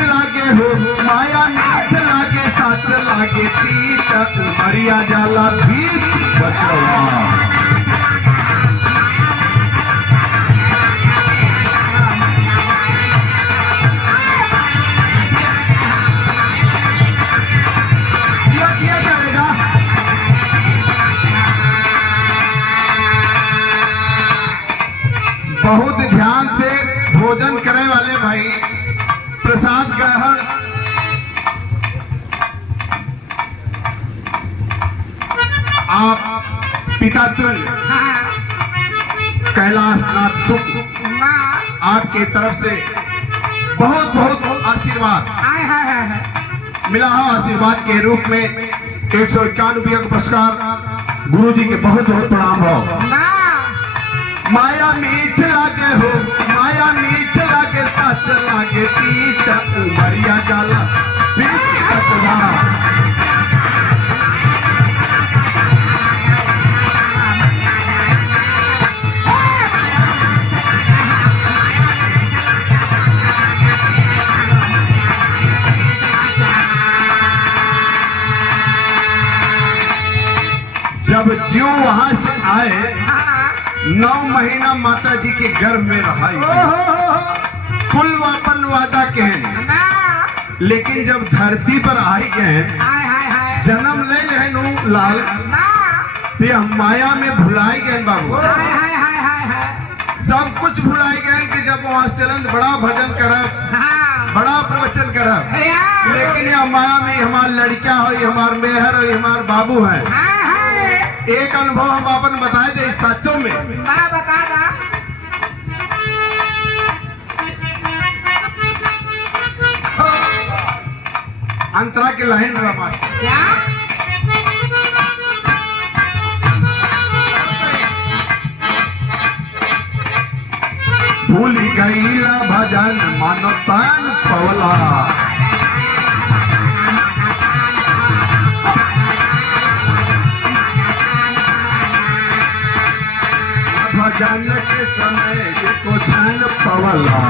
लागे हो माया मीठ लागे सच लागे तीत उमरिया जाला भीत बचवा। बहुत ध्यान से भोजन करे वाले भाई प्रसाद ग्रहण आप पिता तुल्य कैलाशनाथ सुख आपके तरफ से बहुत बहुत आशीर्वाद मिला हो। आशीर्वाद के रूप में 151 रुपया का पुरस्कार गुरु जी के बहुत बहुत प्रणाम हो। माया मीठ लागे हो माया मीठ लागे सच लागे तीत उमरिया जाला बीच बचवा। जब जीव वहां से आए 9 महीना माता जी के गर्भ में रहा कुल वापन वादा के हैं, लेकिन जब धरती पर आई गए जन्म ले गए लाल ते हम माया में भुलाई गए बाबू। सब कुछ भुलाई गए कि जब वहां चलन बड़ा भजन करब बड़ा प्रवचन करब, लेकिन यह माया में हमार लड़कियां हो हमार मेहर हो हमार बाबू है। एक अनुभव हम अपन बताए थे सचों में बता दा। अंतरा के लाइन रहा मास्टर क्या भूल गईला भजन मानो तन पवला भजन के समय को छन पवला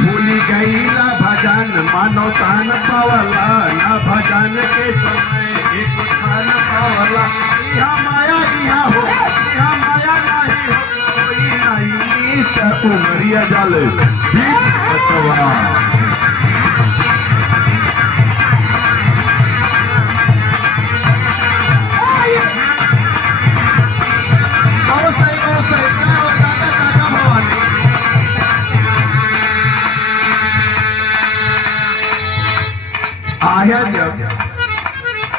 भूली गईला भजन मानो तन पवला न भजन के समय एक छन पवला। यह माया यह हो यह माया नहीं हो कोई नहीं उमरिया जल बचवा। आया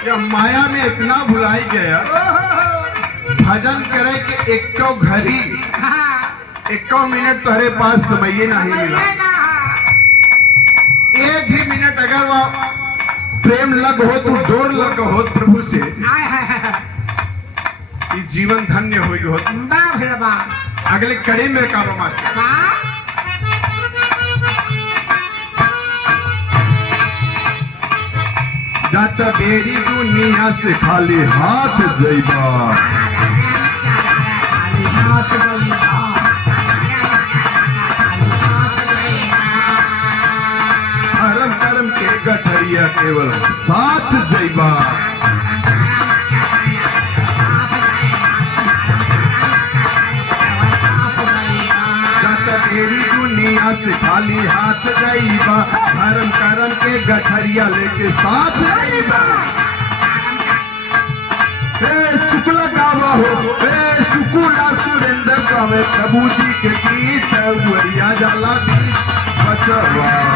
जब माया में इतना भुलाई गया भजन करे कि 1 घड़ी 1 मिनट तुम्हारे पास समय नहीं मिला। 1 भी मिनट अगर वो प्रेम लग हो तो डोर लग हो प्रभु से कि जीवन धन्य हो। अगले कड़ी में का मास्टर जाता बेरी दुनिया से खाली हाथ जइबा। धर्म कर्म के गठरिया केवल साथ जइबा। जाता बेरी दुनिया से खाली हाथ जइबा। धर्म कर्म के गठरिया लेके साथ जइबा। शुक्ला गावा हो शुकुला सुरेंद्र गावे प्रभु जी के गीत उमरिया जाला बीच बचवा।